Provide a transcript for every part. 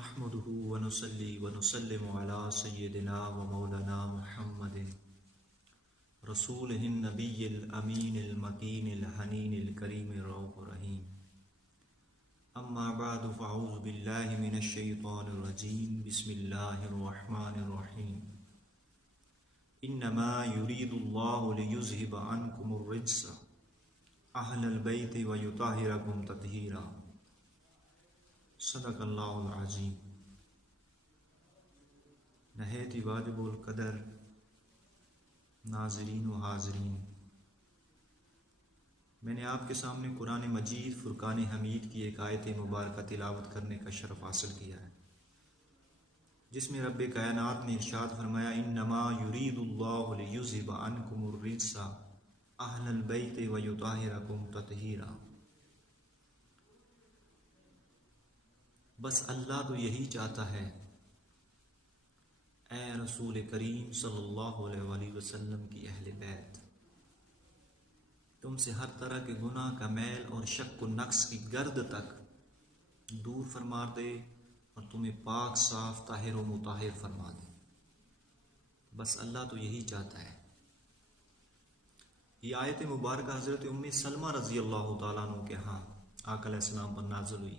نحمده ونصلي ونسلم على سيدنا ومولانا محمد رسوله النبي الأمين المكين الحنين الكريم الرؤوف الرحيم. أما بعد فأعوذ بالله من الشيطان الرجيم. بسم الله الرحمن الرحيم. إنما يريد الله ليذهب عنكم الرجس أهل البيت ويطهركم تطهيرا. صدق اللہ العظیم. نہایت ہی واجب القدر ناظرین و حاضرین، میں نے آپ کے سامنے قرآن مجید فرقان حمید کی ایک آیت مبارکہ تلاوت کرنے کا شرف حاصل کیا ہے، جس میں رب کائنات نے ارشاد فرمایا انما یرید اللہ لیذھب عنکم الرجس اہل البیت ویطہرکم تطہیرا. بس اللہ تو یہی چاہتا ہے اے رسول کریم صلی اللہ علیہ وآلہ وسلم کی اہل بیت، تم سے ہر طرح کے گناہ کا میل اور شک و نقص کی گرد تک دور فرما دے اور تمہیں پاک صاف طاہر و مطہر فرما دے. بس اللہ تو یہی چاہتا ہے. یہ آیت مبارکہ حضرت ام سلمہ رضی اللہ تعالیٰ عنہ کے ہاں آقا علیہ السلام پر نازل ہوئی.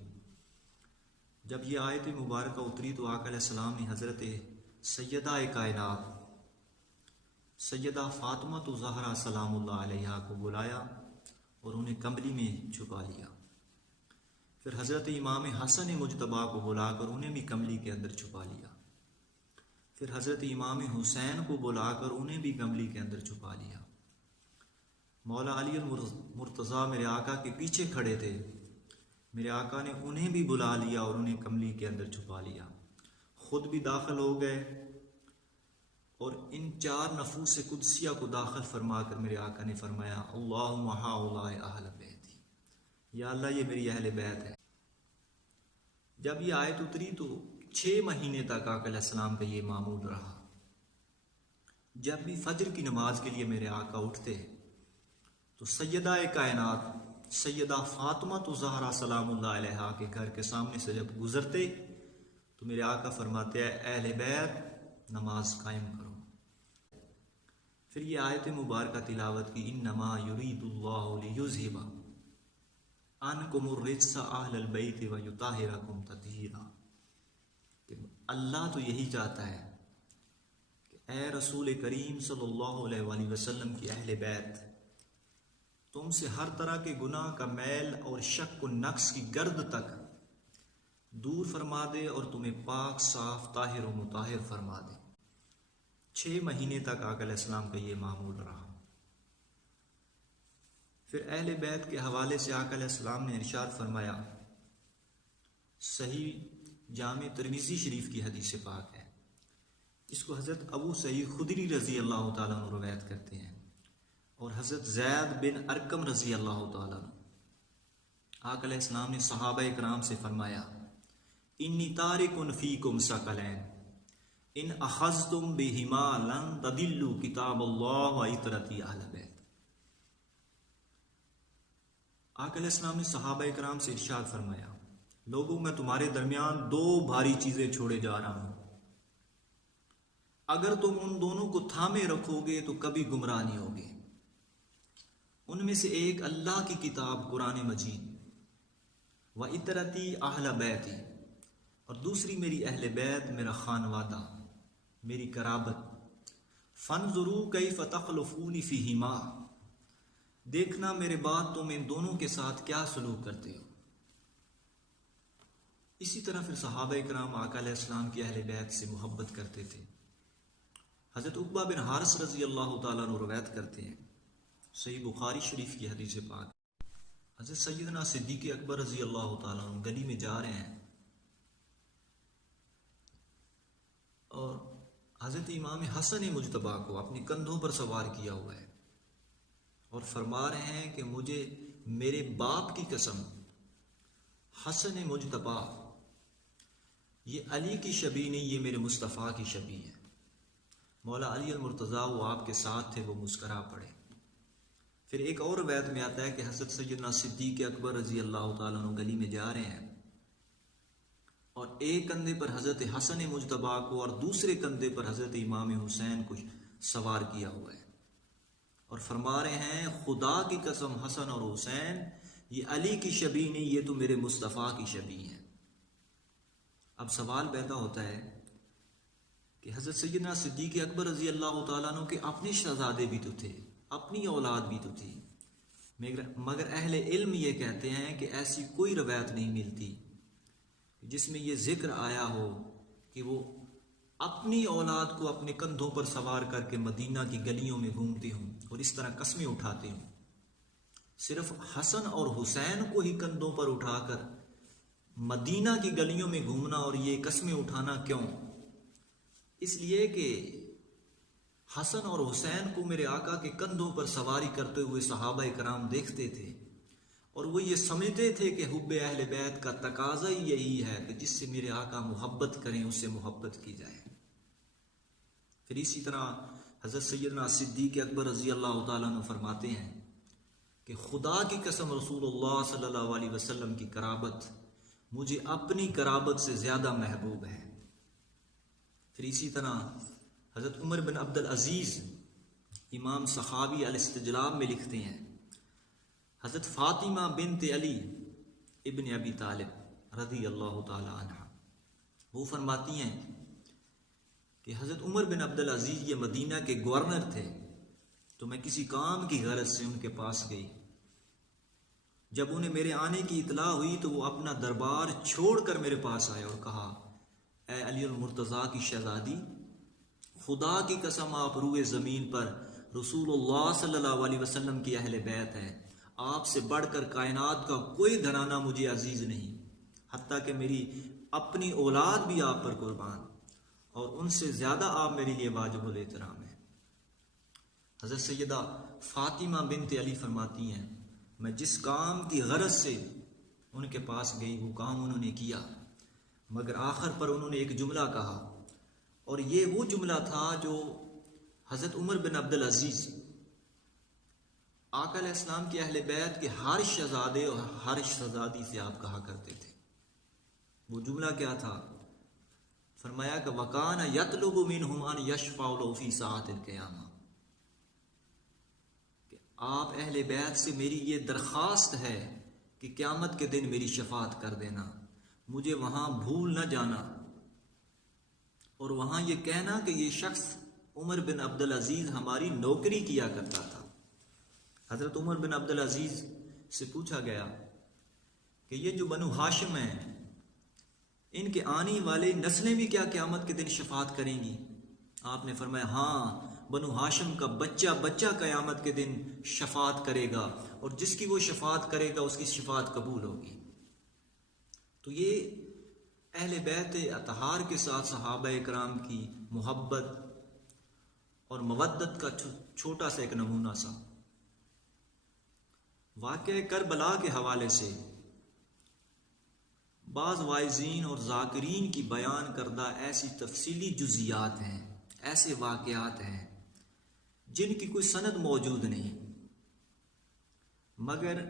جب یہ آیت مبارکہ اتری تو آقا علیہ السلام نے حضرت سیدہ کائنات سیدہ فاطمہ الزہرا سلام اللہ علیہا کو بلایا اور انہیں کمبلی میں چھپا لیا. پھر حضرت امام حسن مجتبیٰ کو بلا کر انہیں بھی کمبلی کے اندر چھپا لیا. پھر حضرت امام حسین کو بلا کر انہیں بھی کمبلی کے اندر چھپا لیا. مولا علی المرتضیٰ میرے آقا کے پیچھے کھڑے تھے، میرے آقا نے انہیں بھی بلا لیا اور انہیں کملی کے اندر چھپا لیا. خود بھی داخل ہو گئے اور ان چار نفوس قدسیہ کو داخل فرما کر میرے آقا نے فرمایا اللہم ہؤلاء اہل بیتی، یا اللہ یہ میری اہل بیت ہے. جب یہ آیت اتری تو 6 مہینے تک آقا علیہ السلام کا یہ معمول رہا. جب بھی فجر کی نماز کے لیے میرے آقا اٹھتے تو سیدہ کائنات سیدہ فاطمہ الزہرا سلام اللہ علیہا کے گھر کے سامنے سے جب گزرتے تو میرے آقا فرماتے ہیں اہل بیت نماز قائم کرو. پھر یہ آیت مبارکہ تلاوت کی انما یرید اللہ لیذھب عنکم الرجس اہل البیت ویطہرکم تطہیرا. کہ اللہ تو یہی چاہتا ہے کہ اے رسول کریم صلی اللہ علیہ وآلہ وسلم کی اہل بیت، تم سے ہر طرح کے گناہ کا میل اور شک و نقص کی گرد تک دور فرما دے اور تمہیں پاک صاف طاہر و مطہر فرما دے. 6 مہینے تک آقا علیہ السلام کا یہ معمول رہا. پھر اہل بیت کے حوالے سے آقا علیہ السلام نے ارشاد فرمایا، صحیح جامع ترمذی شریف کی حدیث پاک ہے، اس کو حضرت ابو سعید خدری رضی اللہ تعالیٰ عنہ روایت کرتے ہیں اور حضرت زید بن ارقم رضی اللہ تعالیٰ عنہ. آقا علیہ السلام نے صحابہ اکرام سے فرمایا انی تارک فیکم ثقلین ان اخذتم بہما لن تضلوا کتاب اللہ و عطرتی اہل بیت. آقا علیہ السلام نے صحابہ اکرام سے ارشاد فرمایا لوگوں میں تمہارے درمیان 2 بھاری چیزیں چھوڑے جا رہا ہوں، اگر تم ان دونوں کو تھامے رکھو گے تو کبھی گمراہ نہیں ہوگے. ان میں سے ایک اللہ کی کتاب قرآن مجید و عطرتی اہل بیتی، اور دوسری میری اہل بیت، میرا خانوادہ، میری قرابت. فانظروا کیف تخلفون فیہما، دیکھنا میرے بعد تم ان دونوں کے ساتھ کیا سلوک کرتے ہو. اسی طرح پھر صحابہ اکرام آقا علیہ السلام کی اہل بیت سے محبت کرتے تھے. حضرت عقبہ بن حارث رضی اللہ تعالیٰ عنہ روایت کرتے ہیں، صحیح بخاری شریف کی حدیث پاک، حضرت سیدنا صدیق اکبر رضی اللہ تعالیٰ عنہ گلی میں جا رہے ہیں اور حضرت امام حسن مجتبیٰ کو اپنے کندھوں پر سوار کیا ہوا ہے اور فرما رہے ہیں کہ مجھے میرے باپ کی قسم حسن مجتبیٰ یہ علی کی شبیہ نہیں، یہ میرے مصطفیٰ کی شبیہ ہے. مولا علی المرتضیٰ وہ آپ کے ساتھ تھے، وہ مسکرا پڑے. پھر ایک اور روایت میں آتا ہے کہ حضرت سیدنا صدیق اکبر رضی اللہ تعالیٰ عنہ گلی میں جا رہے ہیں اور ایک کندھے پر حضرت حسن مجتبیٰ کو اور دوسرے کندھے پر حضرت امام حسین کو سوار کیا ہوا ہے، اور فرما رہے ہیں خدا کی قسم حسن اور حسین یہ علی کی شبیہ نہیں، یہ تو میرے مصطفیٰ کی شبیہ ہیں۔ اب سوال پیدا ہوتا ہے کہ حضرت سیدنا صدیق اکبر رضی اللہ تعالیٰ عنہ کے اپنے شہزادے بھی تو تھے، اپنی اولاد بھی تو تھی، مگر اہل علم یہ کہتے ہیں کہ ایسی کوئی روایت نہیں ملتی جس میں یہ ذکر آیا ہو کہ وہ اپنی اولاد کو اپنے کندھوں پر سوار کر کے مدینہ کی گلیوں میں گھومتے ہوں اور اس طرح قسمیں اٹھاتے ہوں۔ صرف حسن اور حسین کو ہی کندھوں پر اٹھا کر مدینہ کی گلیوں میں گھومنا اور یہ قسمیں اٹھانا کیوں؟ اس لیے کہ حسن اور حسین کو میرے آقا کے کندھوں پر سواری کرتے ہوئے صحابہ کرام دیکھتے تھے، اور وہ یہ سمجھتے تھے کہ حب اہل بیت کا تقاضا ہی یہی ہے کہ جس سے میرے آقا محبت کریں اس سے محبت کی جائے۔ پھر اسی طرح حضرت سیدنا صدیق اکبر رضی اللہ تعالیٰ عنہ فرماتے ہیں کہ خدا کی قسم رسول اللہ صلی اللہ علیہ وسلم کی قرابت مجھے اپنی قرابت سے زیادہ محبوب ہے۔ پھر اسی طرح حضرت عمر بن عبد العزیز امام صحابی الاستجلاب میں لکھتے ہیں، حضرت فاطمہ بنت علی ابن ابی طالب رضی اللہ تعالی عنہ وہ فرماتی ہیں کہ حضرت عمر بن عبد العزیز یہ مدینہ کے گورنر تھے، تو میں کسی کام کی غرض سے ان کے پاس گئی۔ جب انہیں میرے آنے کی اطلاع ہوئی تو وہ اپنا دربار چھوڑ کر میرے پاس آئے اور کہا، اے علی المرتضیٰ کی شہزادی، خدا کی قسم آپ روئے زمین پر رسول اللہ صلی اللہ علیہ وسلم کی اہل بیت ہیں، آپ سے بڑھ کر کائنات کا کوئی گھرانہ مجھے عزیز نہیں، حتیٰ کہ میری اپنی اولاد بھی آپ پر قربان، اور ان سے زیادہ آپ میرے لیے واجب الاحترام ہیں۔ حضرت سیدہ فاطمہ بنت علی فرماتی ہیں، میں جس کام کی غرض سے ان کے پاس گئی وہ کام انہوں نے کیا، مگر آخر پر انہوں نے ایک جملہ کہا، اور یہ وہ جملہ تھا جو حضرت عمر بن عبد العزیز آقا علیہ السلام کے اہل بیت کے ہر شہزادے اور ہر شہزادی سے آپ کہا کرتے تھے۔ وہ جملہ کیا تھا؟ فرمایا کہ وَقَانَ يَطْلُبُ مِنْهُمْ أَنْ يَشْفَعُوا لَهُ فِي سَاعَةِ الْقِيَامَةِ، کہ آپ اہل بیت سے میری یہ درخواست ہے کہ قیامت کے دن میری شفاعت کر دینا، مجھے وہاں بھول نہ جانا، اور وہاں یہ کہنا کہ یہ شخص عمر بن عبد العزیز ہماری نوکری کیا کرتا تھا۔ حضرت عمر بن عبد العزیز سے پوچھا گیا کہ یہ جو بنو ہاشم ہیں ان کے آنے والی نسلیں بھی کیا قیامت کے دن شفاعت کریں گی؟ آپ نے فرمایا ہاں، بنو ہاشم کا بچہ بچہ قیامت کے دن شفاعت کرے گا، اور جس کی وہ شفاعت کرے گا اس کی شفاعت قبول ہوگی۔ تو یہ اہل بیت اطہار کے ساتھ صحابہ کرام کی محبت اور مودت کا چھوٹا سا ایک نمونہ سا۔ واقعہ کربلا کے حوالے سے بعض واعظین اور ذاکرین کی بیان کردہ ایسی تفصیلی جزیات ہیں، ایسے واقعات ہیں جن کی کوئی سند موجود نہیں، مگر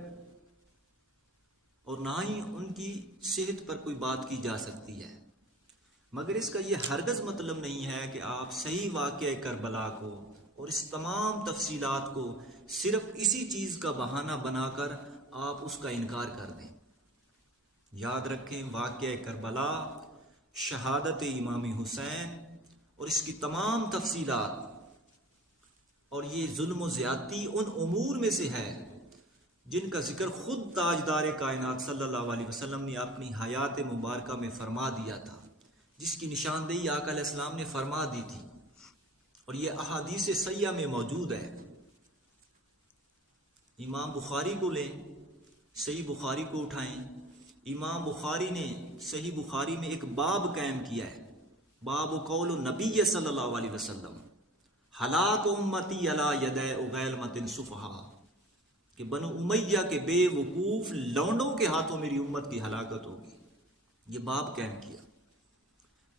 اور نہ ہی ان کی صحت پر کوئی بات کی جا سکتی ہے، مگر اس کا یہ ہرگز مطلب نہیں ہے کہ آپ صحیح واقعہ کربلا کو اور اس تمام تفصیلات کو صرف اسی چیز کا بہانہ بنا کر آپ اس کا انکار کر دیں۔ یاد رکھیں، واقعہ کربلا، شہادت امام حسین اور اس کی تمام تفصیلات اور یہ ظلم و زیادتی ان امور میں سے ہے جن کا ذکر خود تاجدار کائنات صلی اللہ علیہ وسلم نے اپنی حیات مبارکہ میں فرما دیا تھا، جس کی نشاندہی آقا علیہ السلام نے فرما دی تھی، اور یہ احادیث صحیحہ میں موجود ہے۔ امام بخاری کو لیں، صحیح بخاری کو اٹھائیں، امام بخاری نے صحیح بخاری میں ایک باب قائم کیا ہے، باب قول النبی صلی اللہ علیہ وسلم ہلاک امتی علی یدی اغیلمۃ صفحاء، کہ بنو امیہ کے بے وقوف لونڈوں کے ہاتھوں میری امت کی ہلاکت ہوگی، یہ باب قائم کیا۔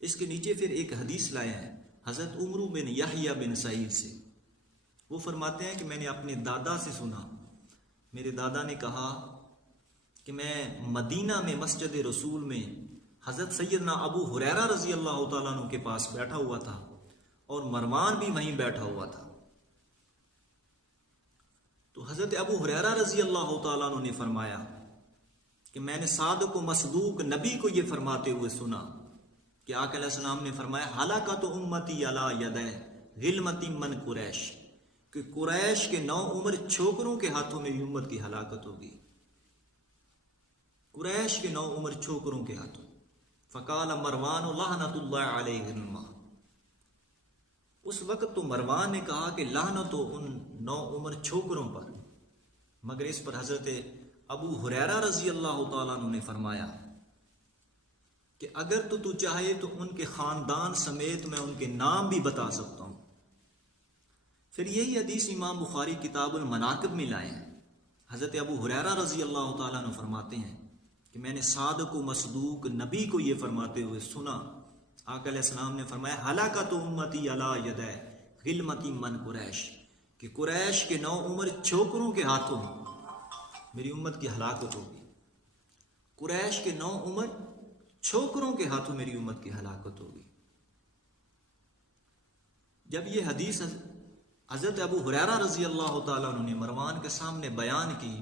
اس کے نیچے پھر ایک حدیث لائے ہیں حضرت عمرو بن یحییٰ بن سعید سے، وہ فرماتے ہیں کہ میں نے اپنے دادا سے سنا، میرے دادا نے کہا کہ میں مدینہ میں مسجد رسول میں حضرت سیدنا ابو ہریرہ رضی اللہ تعالیٰ عنہ کے پاس بیٹھا ہوا تھا اور مروان بھی وہیں بیٹھا ہوا تھا. تو حضرت ابو ہریرہ رضی اللہ تعالیٰ عنہ نے فرمایا کہ میں نے صادق و مصدوق نبی کو یہ فرماتے ہوئے سنا کہ آقا علیہ السلام نے فرمایا ہلاکت امتی علی یدہ غلمت من قریش، کہ قریش کے 9 عمر چھوکروں کے ہاتھوں میری امت کی ہلاکت ہوگی. قریش کے 9 عمر چھوکروں کے ہاتھوں. فقال مروان لعنت اللہ علیہم، اس وقت تو مروان نے کہا کہ لعنت ہو ان 9 عمر چھوکروں پر. مگر اس پر حضرت ابو ہریرہ رضی اللہ تعالیٰ عنہ نے فرمایا کہ اگر تو چاہے تو ان کے خاندان سمیت میں ان کے نام بھی بتا سکتا ہوں. پھر یہی حدیث امام بخاری کتاب المناقب میں لائے ہیں. حضرت ابو ہریرہ رضی اللہ تعالیٰ عنہ فرماتے ہیں کہ میں نے صادق و مصدوق نبی کو یہ فرماتے ہوئے سنا. آقا علیہ السلام نے فرمایا ہلاکت امتی علی یدہ غلمت من قریش، کہ قریش کے 9 عمر چھوکروں کے ہاتھوں میری امت کی ہلاکت ہوگی. قریش کے 9 عمر چھوکروں کے ہاتھوں میری امت کی ہلاکت ہوگی. جب یہ حدیث حضرت ابو ہریرہ رضی اللہ تعالیٰ عنہ نے مروان کے سامنے بیان کی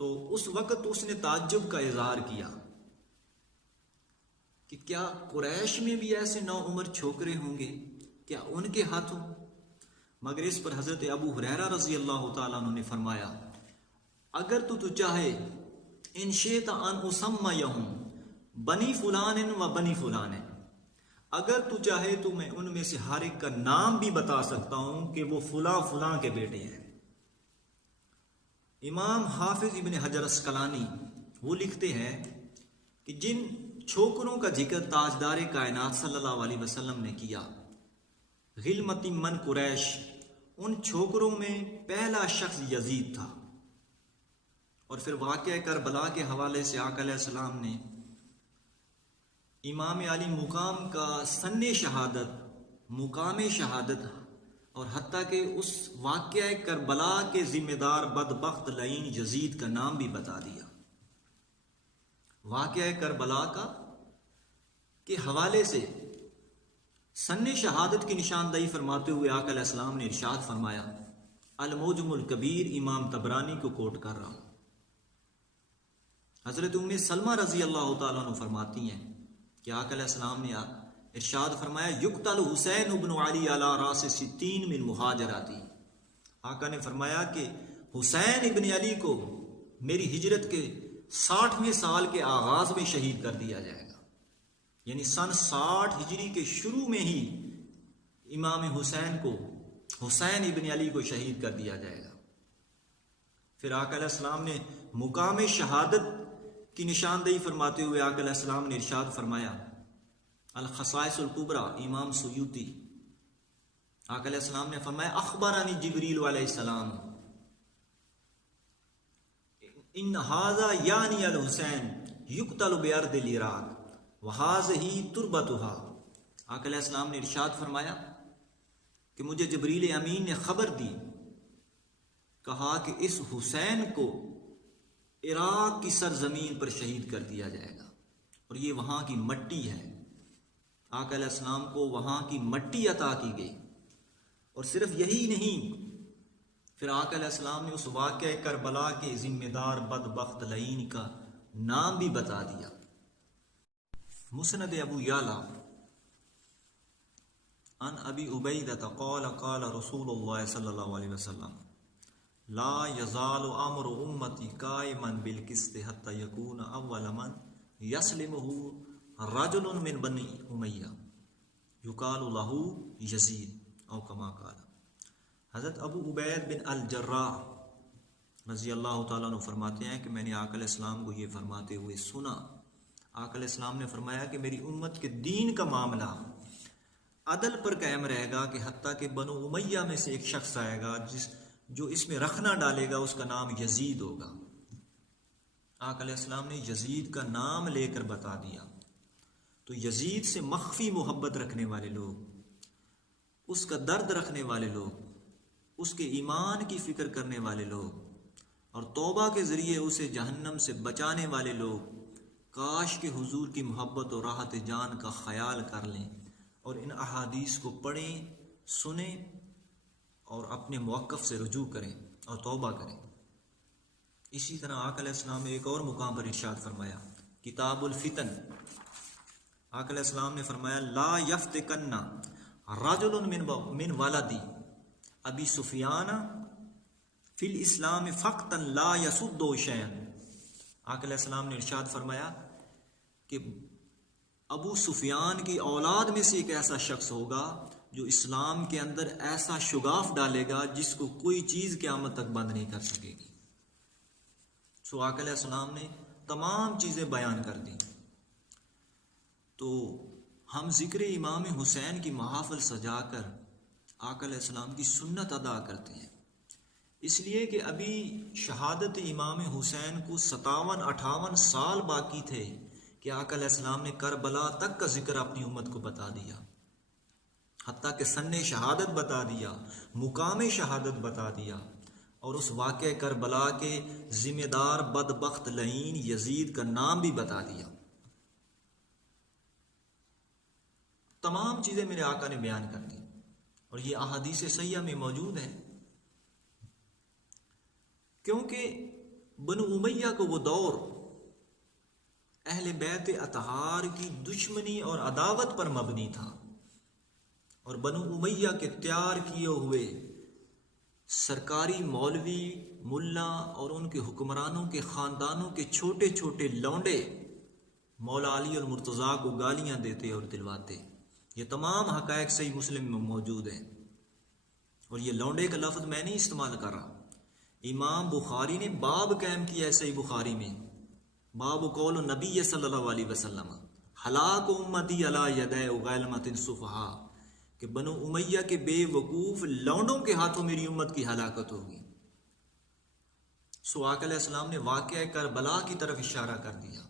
تو اس وقت اس نے تعجب کا اظہار کیا کہ کیا قریش میں بھی ایسے 9 عمر چھوکرے ہوں گے، کیا ان کے ہاتھوں؟ مگر اس پر حضرت ابو ہریرہ رضی اللہ تعالیٰ عنہ نے فرمایا اگر تو چاہے ان شئت ان اسمیہم بنی فلان و بنی فلان، اگر تو چاہے تو میں ان میں سے ہر ایک کا نام بھی بتا سکتا ہوں کہ وہ فلاں فلاں کے بیٹے ہیں. امام حافظ ابن حجر اسقلانی وہ لکھتے ہیں کہ جن چھوکروں کا ذکر تاجدار کائنات صلی اللہ علیہ وسلم نے کیا غلمت من قریش، ان چھوکروں میں پہلا شخص یزید تھا. اور پھر واقعہ کربلا کے حوالے سے آقا علیہ السلام نے امام علی مقام کا سن شہادت، مقام شہادت، اور حتیٰ کہ اس واقعہ کربلا کے ذمہ دار بدبخت لعین یزید کا نام بھی بتا دیا. واقعہ کربلا کا کے حوالے سے سن شہادت کی نشاندہی فرماتے ہوئے آقا علیہ السلام نے ارشاد فرمایا، المعجم الکبیر امام طبرانی کو کوٹ کر رہا ہوں. حضرت ام سلمہ رضی اللہ تعالیٰ عنہ فرماتی ہیں کہ آقا علیہ السلام نے ارشاد فرمایا یقتل حسین ابن علی علی راس 60 من مہاجراتی. آقا نے فرمایا کہ حسین ابن علی کو میری ہجرت کے 60ویں سال کے آغاز میں شہید کر دیا جائے گا. یعنی سن 60 ہجری کے شروع میں ہی امام حسین کو، حسین ابن علی کو شہید کر دیا جائے گا. پھر آقا علیہ السلام نے مقام شہادت کی نشاندہی فرماتے ہوئے آقا علیہ السلام نے ارشاد فرمایا، الخصائص الکبری امام سیوطی، آقا علیہ السلام نے فرمایا اخبرانی جبریل علیہ السلام ان ھذا یعنی الحسین یقتل بارض العراق وھذہ تربتھا. آقا علیہ السلام نے ارشاد فرمایا کہ مجھے جبریل امین نے خبر دی، کہا کہ اس حسین کو عراق کی سرزمین پر شہید کر دیا جائے گا، اور یہ وہاں کی مٹی ہے. آقا علیہ السلام کو وہاں کی مٹی عطا کی گئی. اور صرف یہی نہیں، پھر آقا علیہ السلام نے اس واقعہ کربلا کے ذمہ دار بدبخت لعین کا نام بھی بتا دیا. مسند ابو یعلا عن ابی عبیدہ قال قال رسول اللہ صلی اللہ علیہ وسلم لا یزال امر امتی قائما بالقسط حتی یکون اول من یسلمہ رجل من بنی امیہ یقال لہ یزید او کما قال. حضرت ابو عبید بن الجراح رضی اللہ تعالیٰ عنہ فرماتے ہیں کہ میں نے آقا علیہ السلام کو یہ فرماتے ہوئے سنا. آقا علیہ السلام نے فرمایا کہ میری امت کے دین کا معاملہ عدل پر قائم رہے گا کہ حتیٰ کہ بنو امیہ میں سے ایک شخص آئے گا جو اس میں رخنہ ڈالے گا، اس کا نام یزید ہوگا. آقا علیہ السلام نے یزید کا نام لے کر بتا دیا. تو یزید سے مخفی محبت رکھنے والے لوگ، اس کا درد رکھنے والے لوگ، اس کے ایمان کی فکر کرنے والے لوگ، اور توبہ کے ذریعے اسے جہنم سے بچانے والے لوگ، کاش کہ حضور کی محبت اور راحت جان کا خیال کر لیں اور ان احادیث کو پڑھیں، سنیں اور اپنے موقف سے رجوع کریں اور توبہ کریں۔ اسی طرح آقا علیہ السلام نے ایک اور مقام پر ارشاد فرمایا، کتاب الفتن، آقا علیہ السلام نے فرمایا لا یفتکن رجل من ولدی ابی سفیان فی الاسلام فقطا لا یسد شیئا۔ آقا علیہ السلام نے ارشاد فرمایا کہ ابو سفیان کی اولاد میں سے ایک ایسا شخص ہوگا جو اسلام کے اندر ایسا شگاف ڈالے گا جس کو کوئی چیز قیامت تک بند نہیں کر سکے گی۔ سو آقا علیہ السلام نے تمام چیزیں بیان کر دیں۔ تو ہم ذکر امام حسین کی محافل سجا کر آقا علیہ السلام کی سنت ادا کرتے ہیں، اس لیے کہ ابھی شہادت امام حسین کو 57-58 سال باقی تھے کہ آقا علیہ السلام نے کربلا تک کا ذکر اپنی امت کو بتا دیا، حتیٰ کہ سن شہادت بتا دیا، مقام شہادت بتا دیا، اور اس واقعہ کربلا کے ذمہ دار بدبخت لعین یزید کا نام بھی بتا دیا۔ تمام چیزیں میرے آقا نے بیان کر دی اور یہ احادیث صحیحہ میں موجود ہیں، کیونکہ بنو امیہ کو وہ دور اہل بیت اطہار کی دشمنی اور عداوت پر مبنی تھا، اور بنو امیہ کے تیار کیے ہوئے سرکاری مولوی ملا اور ان کے حکمرانوں کے خاندانوں کے چھوٹے چھوٹے لونڈے مولا علی اور مرتضیٰ کو گالیاں دیتے اور دلواتے۔ یہ تمام حقائق صحیح مسلم میں موجود ہیں، اور یہ لونڈے کا لفظ میں نہیں استعمال کر رہا، امام بخاری نے باب قائم کیا ہے صحیح بخاری میں، باب قول نبی صلی اللہ علیہ وسلم ہلاک امتی علی یدی غیلمۃ الصفحاء، کہ بنو امیہ کے بے وقوف لونڈوں کے ہاتھوں میری امت کی ہلاکت ہوگی۔ سو آقا علیہ السلام نے واقعہ کربلا کی طرف اشارہ کر دیا،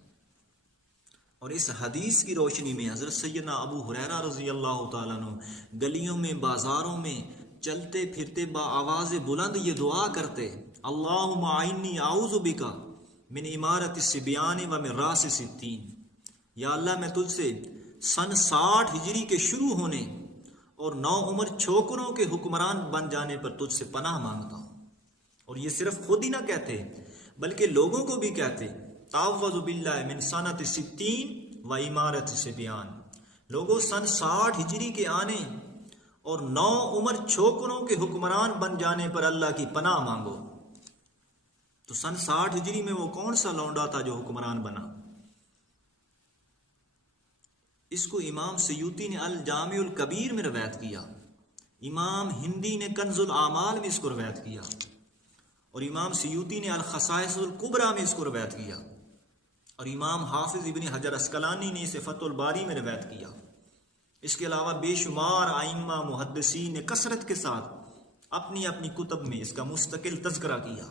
اور اس حدیث کی روشنی میں حضرت سیدنا ابو ہریرہ رضی اللہ تعالیٰ عنہ گلیوں میں بازاروں میں چلتے پھرتے با آواز بلند یہ دعا کرتے، اللہم اعنی اعوذ بک من امارت الصبیان و من راس الستین، یا اللہ میں تجھ سے سن 60 ہجری کے شروع ہونے اور 9 عمر چھوکروں کے حکمران بن جانے پر تجھ سے پناہ مانگتا ہوں۔ اور یہ صرف خود ہی نہ کہتے بلکہ لوگوں کو بھی کہتے، تعوذ باللہ من سنۃ 60 و امارت الصبیان، لوگوں سن 60 ہجری کے آنے اور 9 عمر چھوکروں کے حکمران بن جانے پر اللہ کی پناہ مانگو۔ تو سن 60 ہجری میں وہ کون سا لونڈا تھا جو حکمران بنا؟ اس کو امام سیوطی نے الجامع الکبیر میں روایت کیا، امام ہندی نے کنز الاعمال میں اس کو روایت کیا، اور امام سیوطی نے الخصائص الکبریٰ میں اس کو روایت کیا، اور امام حافظ ابن حجر عسقلانی نے اسے فتح الباری میں روایت کیا۔ اس کے علاوہ بے شمار ائمہ محدثین نے کثرت کے ساتھ اپنی اپنی کتب میں اس کا مستقل تذکرہ کیا،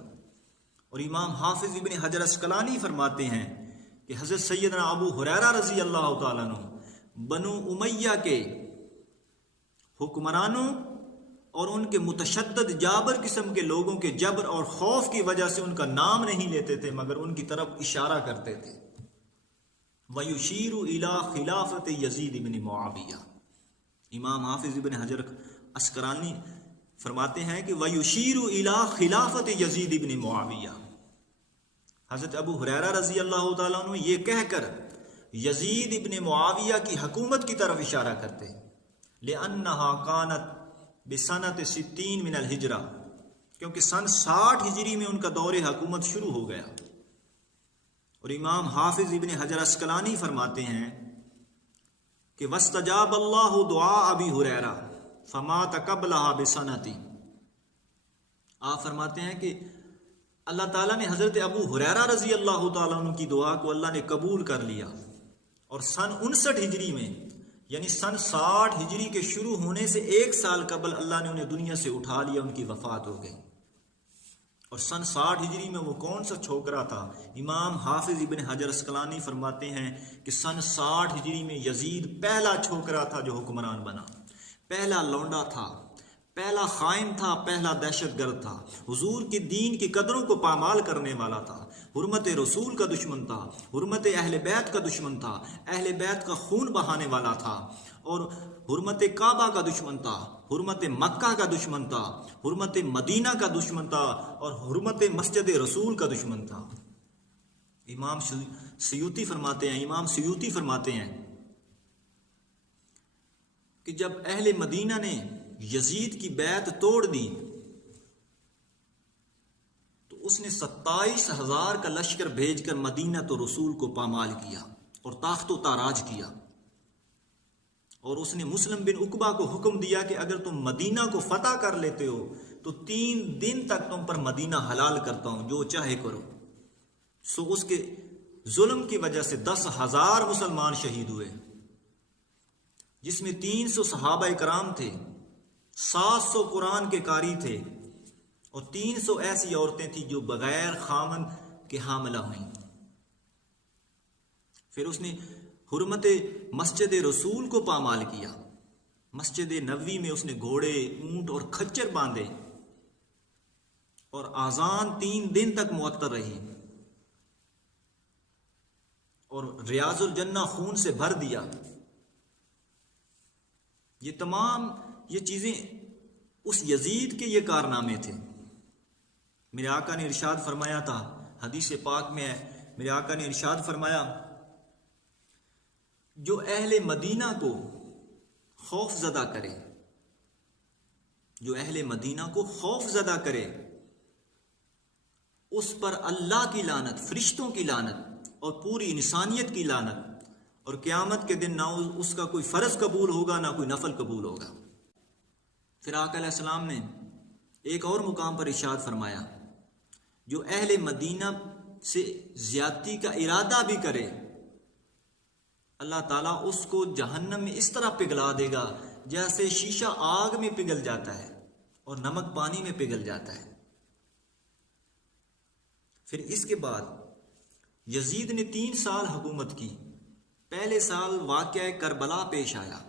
اور امام حافظ ابن حجر عسقلانی فرماتے ہیں کہ حضرت سیدنا ابو ہریرہ رضی اللہ تعالیٰ عنہ بنو امیہ کے حکمرانوں اور ان کے متشدد جابر قسم کے لوگوں کے جبر اور خوف کی وجہ سے ان کا نام نہیں لیتے تھے، مگر ان کی طرف اشارہ کرتے تھے۔ وَيُشِيرُ إِلَى خِلَافَةِ يَزِيدِ بن معاویہ، امام حافظ ابن حجر عسقلانی فرماتے ہیں کہ وَيُشِيرُ إِلَى خِلَافَةِ يَزِيدِ بن معاویہ، حضرت ابو ہریرہ رضی اللہ تعالیٰ عنہ یہ کہہ کر یزید ابن معاویہ کی حکومت کی طرف اشارہ کرتے، لِأَنَّهَا كَانَتْ بِسَنَةِ 60 من الہجرہ، کیونکہ سن 60 ہجری میں ان کا دور حکومت شروع ہو گیا۔ اور امام حافظ ابن حجر عسقلانی فرماتے ہیں کہ وَاسْتَجَابَ اللَّهُ دُعَاءَ أَبِي هُرَيْرَةَ فَمَاتَ قَبْلَهَا بِسَنَةٍ، آپ فرماتے ہیں کہ اللہ تعالیٰ نے حضرت ابو ہریرہ رضی اللہ تعالیٰ عنہ کی دعا کو اللہ نے قبول کر لیا، اور سن 59 ہجری میں یعنی سن 60 ہجری کے شروع ہونے سے 1 سال قبل اللہ نے انہیں دنیا سے اٹھا لیا، ان کی وفات ہو گئی۔ اور سن 60 ہجری میں وہ کون سا چھوکرا تھا؟ امام حافظ ابن حجر عسقلانی فرماتے ہیں کہ سن 60 ہجری میں یزید پہلا چھوکرا تھا جو حکمران بنا، پہلا لونڈا تھا، پہلا خائن تھا، پہلا دہشت گرد تھا، حضور کی دین کی قدروں کو پامال کرنے والا تھا، حرمت رسول کا دشمن تھا، حرمت اہل بیت کا دشمن تھا، اہل بیت کا خون بہانے والا تھا، اور حرمت کعبہ کا دشمن تھا، حرمت مکہ کا دشمن تھا، حرمت مدینہ کا دشمن تھا، اور حرمت مسجد رسول کا دشمن تھا۔ امام سیوطی فرماتے ہیں کہ جب اہل مدینہ نے یزید کی بیعت توڑ دی تو اس نے 27,000 کا لشکر بھیج کر مدینہ تو رسول کو پامال کیا اور تاخت و تاراج کیا، اور اس نے مسلم بن عقبہ کو حکم دیا کہ اگر تم مدینہ کو فتح کر لیتے ہو تو 3 دن تک تم پر مدینہ حلال کرتا ہوں، جو چاہے کرو۔ سو اس کے ظلم کی وجہ سے 10,000 مسلمان شہید ہوئے، جس میں 300 صحابہ کرام تھے، 700 قرآن کے قاری تھے، اور 300 ایسی عورتیں تھیں جو بغیر خامن کے حاملہ ہوئیں۔ پھر اس نے حرمت مسجد رسول کو پامال کیا، مسجد نبوی میں اس نے گھوڑے، اونٹ اور کھچر باندھے، اور اذان 3 دن تک معطل رہی، اور ریاض الجنہ خون سے بھر دیا۔ یہ تمام چیزیں اس یزید کے یہ کارنامے تھے۔ میرے آقا نے ارشاد فرمایا تھا، حدیث پاک میں ہے، میرے آقا نے ارشاد فرمایا، جو اہل مدینہ کو خوف زدہ کرے، جو اہل مدینہ کو خوف زدہ کرے، اس پر اللہ کی لعنت، فرشتوں کی لعنت اور پوری انسانیت کی لعنت، اور قیامت کے دن نہ اس کا کوئی فرض قبول ہوگا نہ کوئی نفل قبول ہوگا۔ پھر آقا علیہ السلام نے ایک اور مقام پر ارشاد فرمایا، جو اہل مدینہ سے زیادتی کا ارادہ بھی کرے، اللہ تعالیٰ اس کو جہنم میں اس طرح پگھلا دے گا جیسے شیشہ آگ میں پگھل جاتا ہے اور نمک پانی میں پگھل جاتا ہے۔ پھر اس کے بعد یزید نے 3 سال حکومت کی۔ پہلے سال واقعہ کربلا پیش آیا،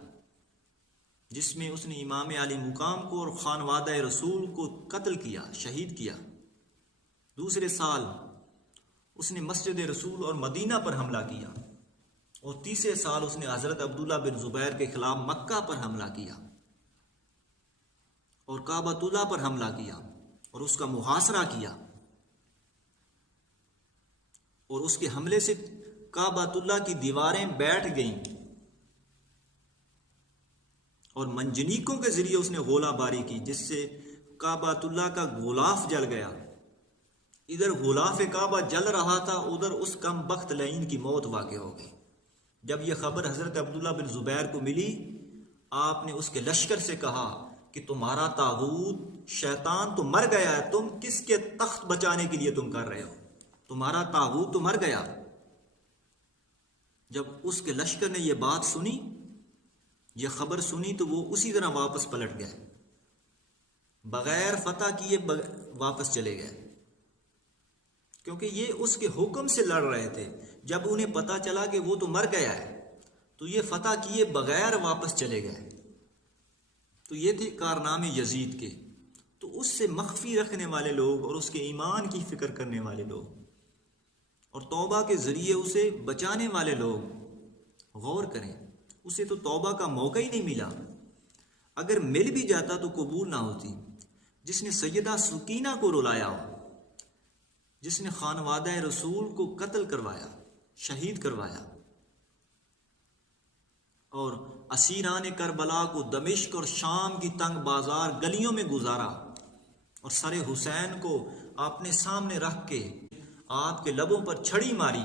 جس میں اس نے امام علی مقام کو اور خانوادہ رسول کو قتل کیا، شہید کیا۔ دوسرے سال اس نے مسجد رسول اور مدینہ پر حملہ کیا، اور تیسرے سال اس نے حضرت عبداللہ بن زبیر کے خلاف مکہ پر حملہ کیا اور کعبۃ اللہ پر حملہ کیا اور اس کا محاصرہ کیا، اور اس کے حملے سے کعبۃ اللہ کی دیواریں بیٹھ گئیں، اور منجنیکوں کے ذریعے اس نے گولہ باری کی، جس سے کعبۃ اللہ کا غلاف جل گیا۔ ادھر غلاف کعبہ جل رہا تھا، ادھر اس کم بخت لعین کی موت واقع ہو گئی۔ جب یہ خبر حضرت عبداللہ بن زبیر کو ملی، آپ نے اس کے لشکر سے کہا کہ تمہارا طاغوت شیطان تو مر گیا ہے، تم کس کے تخت بچانے کے لیے تم کر رہے ہو؟ تمہارا طاغوت تو مر گیا۔ جب اس کے لشکر نے یہ بات سنی، یہ خبر سنی، تو وہ اسی طرح واپس پلٹ گئے، بغیر فتح کیے واپس چلے گئے، کیونکہ یہ اس کے حکم سے لڑ رہے تھے۔ جب انہیں پتا چلا کہ وہ تو مر گیا ہے تو یہ فتح کیے بغیر واپس چلے گئے۔ تو یہ تھے کارنامے یزید کے۔ تو اس سے مخفی رکھنے والے لوگ اور اس کے ایمان کی فکر کرنے والے لوگ اور توبہ کے ذریعے اسے بچانے والے لوگ غور کریں۔ اسے تو توبہ کا موقع ہی نہیں ملا، اگر مل بھی جاتا تو قبول نہ ہوتی۔ جس نے سیدہ سکینہ کو رلایا ہو، جس نے خانوادہ رسول کو قتل کروایا، شہید کروایا، اور اسیران کربلا کو دمشق اور شام کی تنگ بازار گلیوں میں گزارا، اور سر حسین کو اپنے سامنے رکھ کے آپ کے لبوں پر چھڑی ماری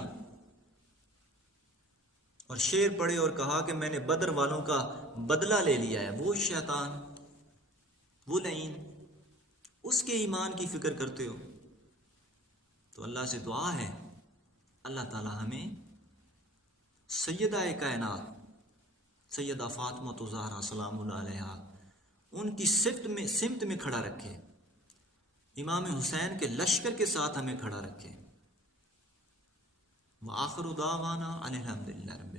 اور شعر پڑھے اور کہا کہ میں نے بدر والوں کا بدلہ لے لیا ہے، وہ شیطان، وہ لعین، اس کے ایمان کی فکر کرتے ہو۔ تو اللہ سے دعا ہے، اللہ تعالی ہمیں سیدہ کائنات سیدہ فاطمہ الزہرا سلام اللہ علیہا ان کی سمت میں کھڑا رکھے، امام حسین کے لشکر کے ساتھ ہمیں کھڑا رکھے۔ وآخر دعوانا ان الحمدللہ رب